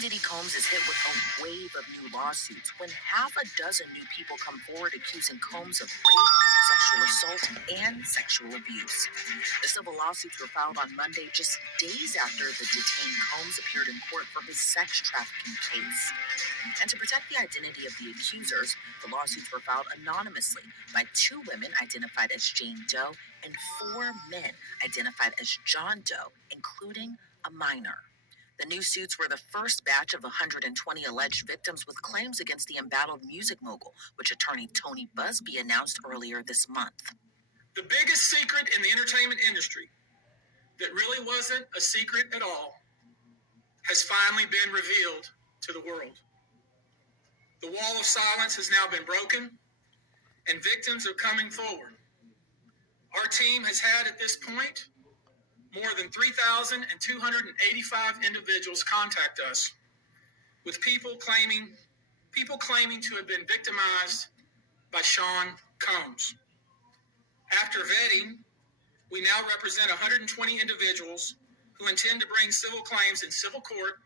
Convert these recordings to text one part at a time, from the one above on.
Diddy Combs is hit with a wave of new lawsuits when half a dozen new people come forward accusing Combs of rape, sexual assault, and sexual abuse. The civil lawsuits were filed on Monday, just days after the detained Combs appeared in court for his sex trafficking case. And to protect the identity of the accusers, the lawsuits were filed anonymously by 2 women identified as Jane Doe and 4 men identified as John Doe, including a minor. The new suits were the first batch of 120 alleged victims with claims against the embattled music mogul, which attorney Tony Busby announced earlier this month. The biggest secret in the entertainment industry that really wasn't a secret at all has finally been revealed to the world. The wall of silence has now been broken, and victims are coming forward. Our team has had at this point more than 3,285 individuals contact us with people claiming to have been victimized by Sean Combs. After vetting, we now represent 120 individuals who intend to bring civil claims in civil court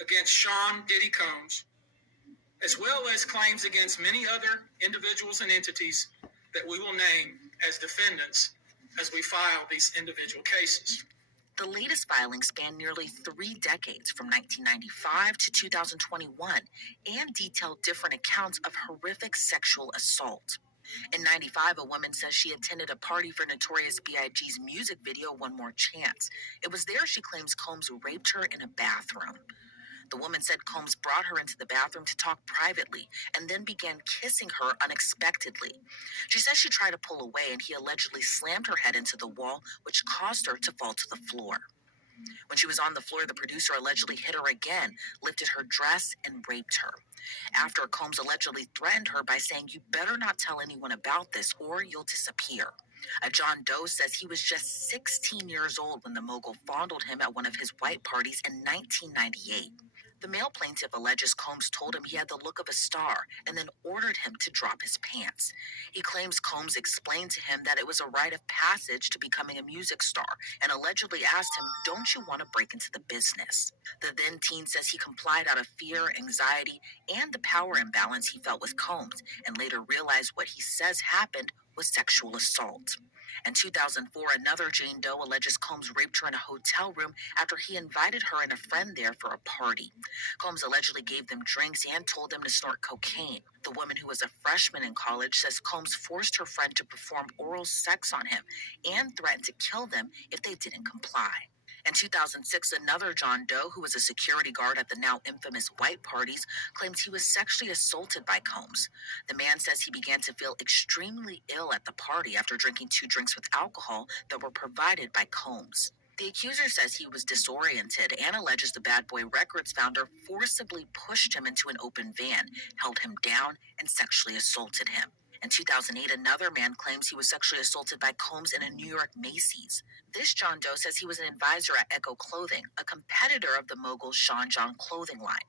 against Sean Diddy Combs, as well as claims against many other individuals and entities that we will name as defendants as we file these individual cases. The latest filings span nearly 3 decades, from 1995 to 2021, and detail different accounts of horrific sexual assault. In 95, a woman says she attended a party for Notorious B.I.G.'s music video, One More Chance. It was there she claims Combs raped her in a bathroom. The woman said Combs brought her into the bathroom to talk privately and then began kissing her unexpectedly. She says she tried to pull away and he allegedly slammed her head into the wall, which caused her to fall to the floor. When she was on the floor, the producer allegedly hit her again, lifted her dress, and raped her. After, Combs allegedly threatened her by saying, "You better not tell anyone about this or you'll disappear." A John Doe says he was just 16 years old when the mogul fondled him at one of his white parties in 1998. The male plaintiff alleges Combs told him he had the look of a star and then ordered him to drop his pants. He claims Combs explained to him that it was a rite of passage to becoming a music star and allegedly asked him, "Don't you want to break into the business?" The then teen says he complied out of fear, anxiety, and the power imbalance he felt with Combs, and later realized what he says happened was sexual assault. In 2004, another Jane Doe alleges Combs raped her in a hotel room after he invited her and a friend there for a party. Combs allegedly gave them drinks and told them to snort cocaine. The woman, who was a freshman in college, says Combs forced her friend to perform oral sex on him and threatened to kill them if they didn't comply. In 2006, another John Doe, who was a security guard at the now infamous white parties, claims he was sexually assaulted by Combs. The man says he began to feel extremely ill at the party after drinking 2 drinks with alcohol that were provided by Combs. The accuser says he was disoriented and alleges the Bad Boy Records founder forcibly pushed him into an open van, held him down, and sexually assaulted him. In 2008, another man claims he was sexually assaulted by Combs in a New York Macy's. This John Doe says he was an advisor at Echo Clothing, a competitor of the mogul Sean John clothing line.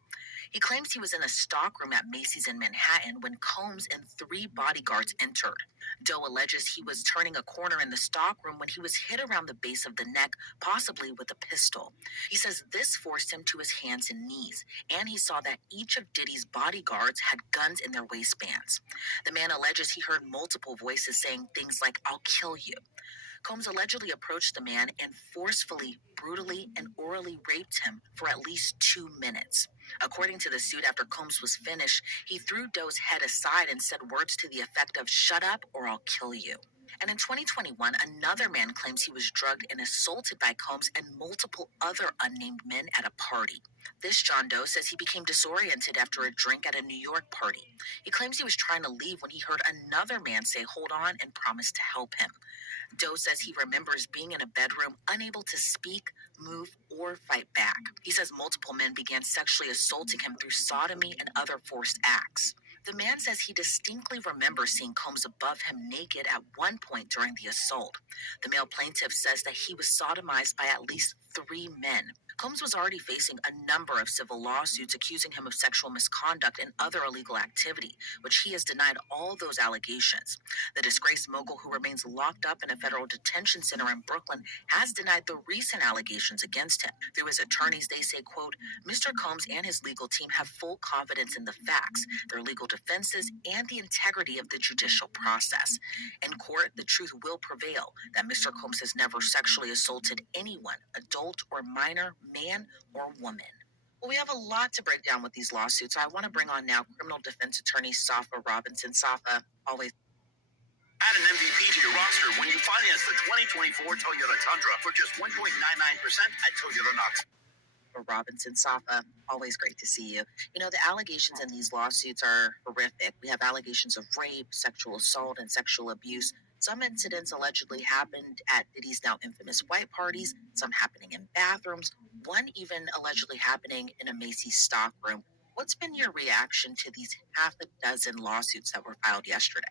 He claims he was in a stockroom at Macy's in Manhattan when Combs and 3 bodyguards entered. Doe alleges he was turning a corner in the stockroom when he was hit around the base of the neck, possibly with a pistol. He says this forced him to his hands and knees, and he saw that each of Diddy's bodyguards had guns in their waistbands. The man alleges he heard multiple voices saying things like, "I'll kill you." Combs allegedly approached the man and forcefully, brutally, and orally raped him for at least 2 minutes. According to the suit, after Combs was finished, he threw Doe's head aside and said words to the effect of, "Shut up or I'll kill you." And in 2021, another man claims he was drugged and assaulted by Combs and multiple other unnamed men at a party. This John Doe says he became disoriented after a drink at a New York party. He claims he was trying to leave when he heard another man say, "Hold on," and promised to help him. Doe says he remembers being in a bedroom, unable to speak, move, or fight back. He says multiple men began sexually assaulting him through sodomy and other forced acts. The man says he distinctly remembers seeing Combs above him naked at one point during the assault. The male plaintiff says that he was sodomized by at least 3 men. Combs was already facing a number of civil lawsuits accusing him of sexual misconduct and other illegal activity, which he has denied all those allegations. The disgraced mogul, who remains locked up in a federal detention center in Brooklyn, has denied the recent allegations against him. Through his attorneys, they say, quote, Mr. Combs and his legal team have full confidence in the facts, their legal defenses, and the integrity of the judicial process. In court, the truth will prevail that Mr. Combs has never sexually assaulted anyone, adult or minor, man or woman. Well, we have a lot to break down with these lawsuits, so I want to bring on now criminal defense attorney Safa Robinson. Safa, always. Add an MVP to your roster when you finance the 2024 Toyota Tundra for just 1.99% at Toyota Knox. Robinson. Safa, always great to see you. You know, the allegations in these lawsuits are horrific. We have allegations of rape, sexual assault, and sexual abuse. Some incidents allegedly happened at Diddy's now infamous white parties, some happening in bathrooms, one even allegedly happening in a Macy's stockroom. What's been your reaction to these half a dozen lawsuits that were filed yesterday?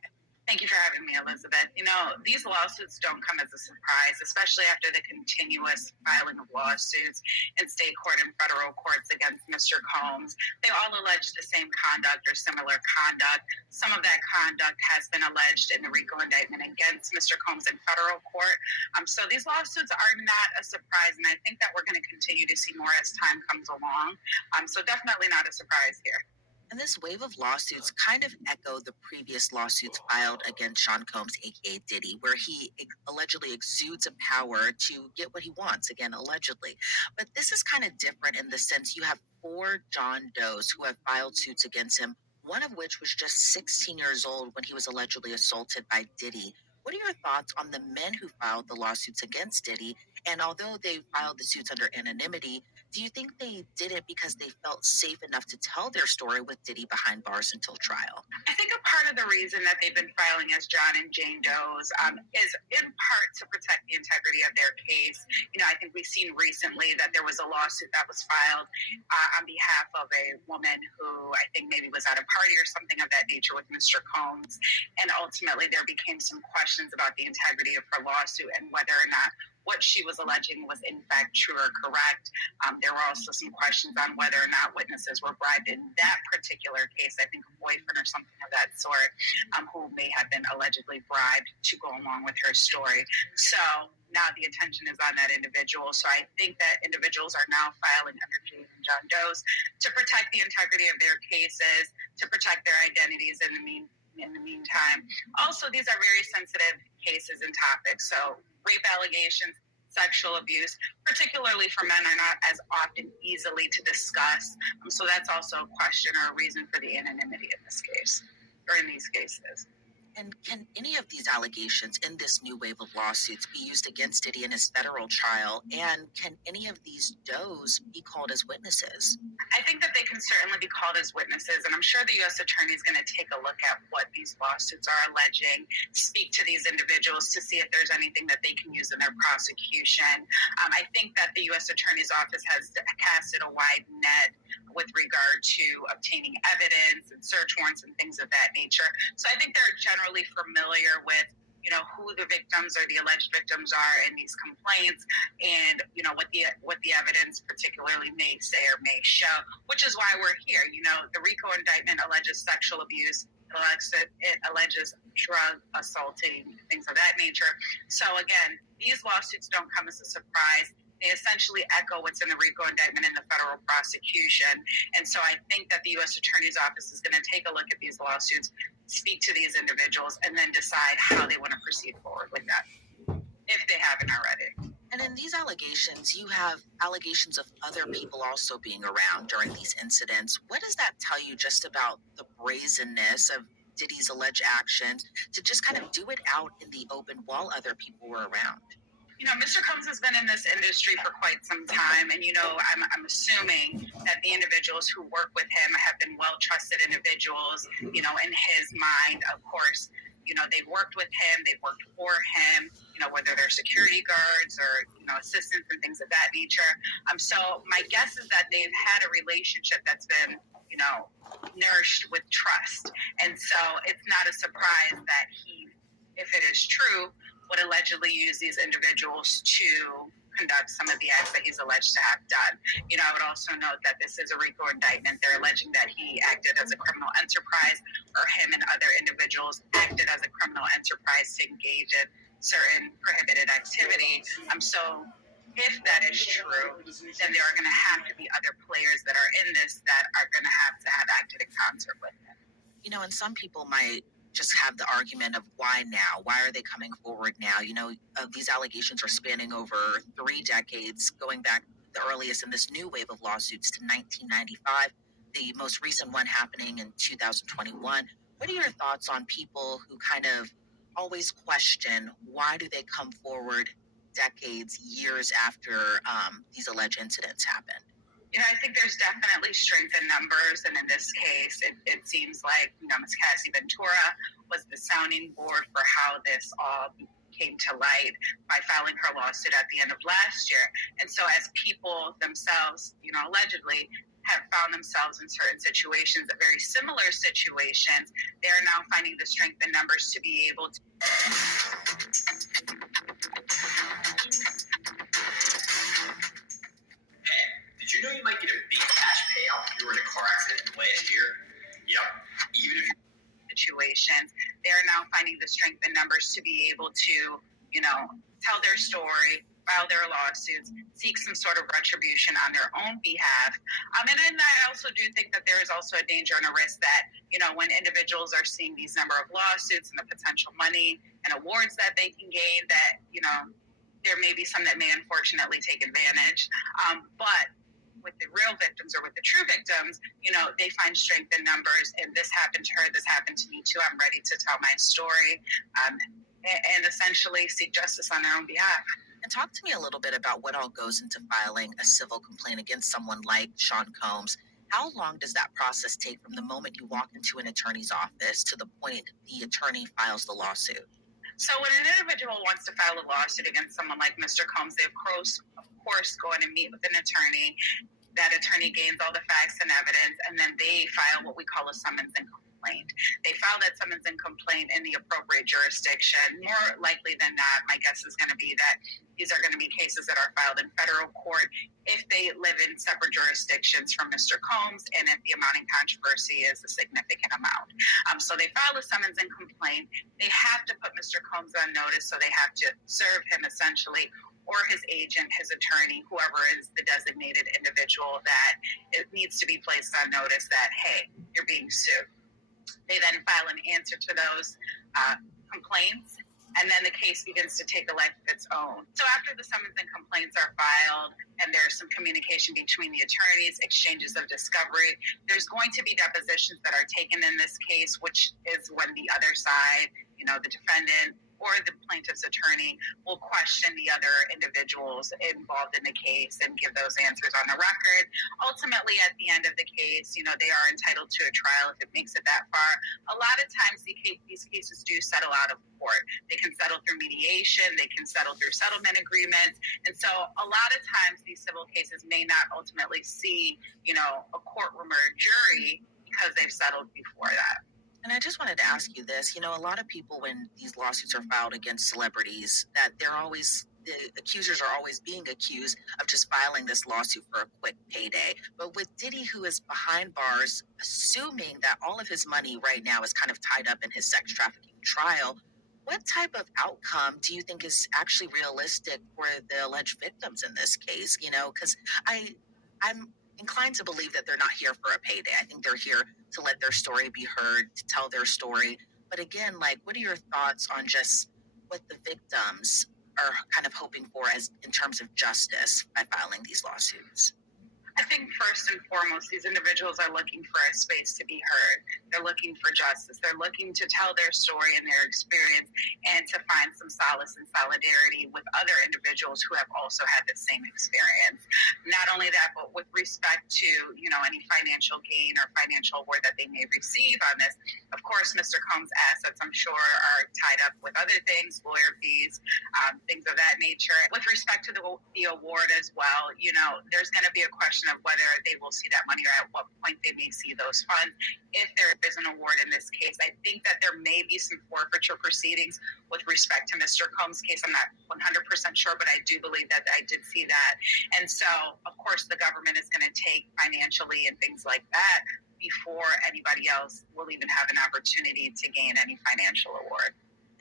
Thank you for having me, Elizabeth. You know, these lawsuits don't come as a surprise, especially after the continuous filing of lawsuits in state court and federal courts against Mr. Combs. They all allege the same conduct or similar conduct. Some of that conduct has been alleged in the RICO indictment against Mr. Combs in federal court. So these lawsuits are not a surprise, and I think that we're going to continue to see more as time comes along. So definitely not a surprise here. And this wave of lawsuits kind of echo the previous lawsuits filed against Sean Combs, aka Diddy, where he allegedly exudes a power to get what he wants, again, allegedly. But this is kind of different in the sense you have 4 John Does who have filed suits against him, one of which was just 16 years old when he was allegedly assaulted by Diddy. What are your thoughts on the men who filed the lawsuits against Diddy? And although they filed the suits under anonymity, do you think they did it because they felt safe enough to tell their story with Diddy behind bars until trial? I think a part of the reason that they've been filing as John and Jane Does is in part to protect the integrity of their case. You know, I think we've seen recently that there was a lawsuit that was filed on behalf of a woman who I think maybe was at a party or something of that nature with Mr. Combs. And ultimately there became some questions about the integrity of her lawsuit and whether or not what she was alleging was in fact true or correct. There were also some questions on whether or not witnesses were bribed in that particular case. I think a boyfriend or something of that sort, who may have been allegedly bribed to go along with her story. So now the attention is on that individual. So I think that individuals are now filing under Jane and John Does to protect the integrity of their cases, to protect their identities in the meantime. Also, these are very sensitive cases and topics. So rape allegations, sexual abuse, particularly for men, are not as often easily to discuss. So that's also a question or a reason for the anonymity in this case, or in these cases. And can any of these allegations in this new wave of lawsuits be used against Diddy in his federal trial? And can any of these Does be called as witnesses? I think that they can certainly be called as witnesses, and I'm sure the U.S. Attorney is going to take a look at what these lawsuits are alleging, speak to these individuals to see if there's anything that they can use in their prosecution. I think that the U.S. Attorney's Office has casted a wide net with regard to obtaining evidence and search warrants and things of that nature. So I think they're generally familiar with, you know, who the victims or the alleged victims are in these complaints, and you know what the evidence particularly may say or may show, which is why we're here. You know, the RICO indictment alleges sexual abuse. It alleges drug assaulting, things of that nature. So again, these lawsuits don't come as a surprise. They essentially echo what's in the RICO indictment in the federal prosecution. And so I think that the U.S. Attorney's Office is going to take a look at these lawsuits, speak to these individuals, and then decide how they want to proceed forward with that, if they haven't already. And in these allegations, you have allegations of other people also being around during these incidents. What does that tell you just about the brazenness of Diddy's alleged actions to just kind of do it out in the open while other people were around? You know, Mr. Combs has been in this industry for quite some time, and, you know, I'm assuming that the individuals who work with him have been well-trusted individuals, you know, in his mind. Of course, you know, they've worked with him, they've worked for him, you know, whether they're security guards or, you know, assistants and things of that nature. So my guess is that they've had a relationship that's been, you know, nourished with trust. And so it's not a surprise that he, if it is true, would allegedly use these individuals to conduct some of the acts that he's alleged to have done. You know, I would also note that this is a RICO indictment. They're alleging that he acted as a criminal enterprise, or him and other individuals acted as a criminal enterprise to engage in certain prohibited activity. So if that is true, then there are going to have to be other players that are in this that are going to have acted in concert with him. You know, and some people might just have the argument of why now? Why are they coming forward now? You know, these allegations are spanning over 3 decades, going back the earliest in this new wave of lawsuits to 1995, the most recent one happening in 2021. What are your thoughts on people who kind of always question why do they come forward decades, years after these alleged incidents happened? You know, I think there's definitely strength in numbers, and in this case, it seems like, you know, Ms. Cassie Ventura was the sounding board for how this all came to light by filing her lawsuit at the end of last year. And so as people themselves, you know, allegedly have found themselves in certain situations, very similar situations, they are now finding the strength in numbers to be able to. Did you know you might get a big cash payout if you were in a car accident last year? Yep. Even if you situations, they are now finding the strength in numbers to be able to, you know, tell their story, file their lawsuits, seek some sort of retribution on their own behalf. And then I also do think that there is also a danger and a risk that, you know, when individuals are seeing these number of lawsuits and the potential money and awards that they can gain, that, you know, there may be some that may unfortunately take advantage. But with the real victims, or with the true victims, you know, they find strength in numbers, and this happened to her, this happened to me too. I'm ready to tell my story, and essentially seek justice on their own behalf. And talk to me a little bit about what all goes into filing a civil complaint against someone like Sean Combs. How long does that process take from the moment you walk into an attorney's office to the point the attorney files the lawsuit? So when an individual wants to file a lawsuit against someone like Mr. Combs, they of course go in and meet with an attorney. That attorney gains all the facts and evidence, and then they file what we call a summons and complaint. They file that summons and complaint in the appropriate jurisdiction. More likely than not, my guess is going to be that these are going to be cases that are filed in federal court if they live in separate jurisdictions from Mr. Combs, and if the amount in controversy is a significant amount. So they file a summons and complaint. They have to put Mr. Combs on notice, so they have to serve him essentially, or his agent, his attorney, whoever is the designated individual, that it needs to be placed on notice that, hey, you're being sued. They then file an answer to those complaints, and then the case begins to take a life of its own. So after the summons and complaints are filed, and there's some communication between the attorneys, exchanges of discovery, there's going to be depositions that are taken in this case, which is when the other side, you know, the defendant or the plaintiff's attorney will question the other individuals involved in the case and give those answers on the record. Ultimately, at the end of the case, you know, they are entitled to a trial if it makes it that far. A lot of times these cases do settle out of court. They can settle through mediation, they can settle through settlement agreements. And so a lot of times these civil cases may not ultimately see, you know, a courtroom or a jury because they've settled before that. And I just wanted to ask you this. You know, a lot of people, when these lawsuits are filed against celebrities, that the accusers are always being accused of just filing this lawsuit for a quick payday. But with Diddy, who is behind bars, assuming that all of his money right now is kind of tied up in his sex trafficking trial, what type of outcome do you think is actually realistic for the alleged victims in this case? You know, because I'm inclined to believe that they're not here for a payday. I think they're here to let their story be heard, to tell their story. But again, like, what are your thoughts on just what the victims are kind of hoping for as in terms of justice by filing these lawsuits? I think first and foremost, these individuals are looking for a space to be heard. They're looking for justice. They're looking to tell their story and their experience, and to find some solace and solidarity with other individuals who have also had the same experience. Not only that, but with respect to, you know, any financial gain or financial award that they may receive on this, of course, Mr. Combs' assets, I'm sure, are tied up with other things, lawyer fees, things of that nature. With respect to the award as well, you know, there's going to be a question question of whether they will see that money or at what point they may see those funds. If there is an award in this case, I think that there may be some forfeiture proceedings with respect to Mr. Combs' case. I'm not 100% sure, but I do believe that I did see that. And so, of course, the government is going to take financially and things like that before anybody else will even have an opportunity to gain any financial award.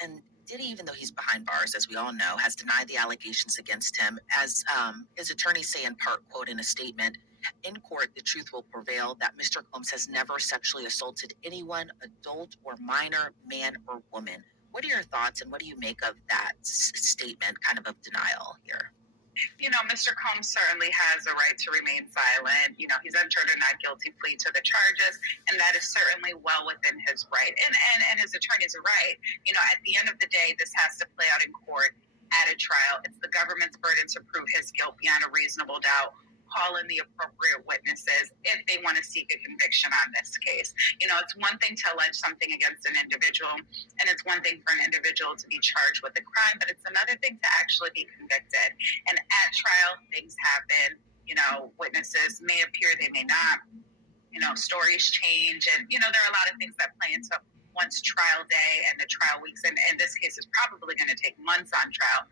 And Diddy, even though he's behind bars, as we all know, has denied the allegations against him. As his attorneys say in part, quote, in a statement, in court, the truth will prevail that Mr. Combs has never sexually assaulted anyone, adult or minor, man or woman. What are your thoughts and what do you make of that statement kind of denial here? You know, Mr. Combs certainly has a right to remain silent. You know, he's entered a not guilty plea to the charges, and that is certainly well within his right. And his attorneys are right. You know, at the end of the day, this has to play out in court at a trial. It's the government's burden to prove his guilt beyond a reasonable doubt. Call in the appropriate witnesses if they want to seek a conviction on this case. You know, it's one thing to allege something against an individual, and it's one thing for an individual to be charged with a crime, but it's another thing to actually be convicted. And at trial, things happen. You know, witnesses may appear, they may not. You know, stories change, and, you know, there are a lot of things that play into once trial day and the trial weeks, and in this case, it's probably going to take months on trial,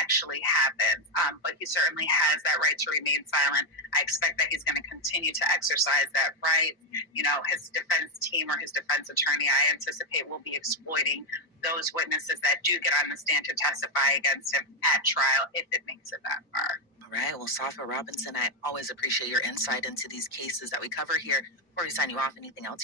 actually happens. But he certainly has that right to remain silent. I expect that he's going to continue to exercise that right. You know, his defense team or his defense attorney, I anticipate, will be exploiting those witnesses that do get on the stand to testify against him at trial if it makes it that far. All right. Well, Safa Robinson, I always appreciate your insight into these cases that we cover here. Before we sign you off, anything else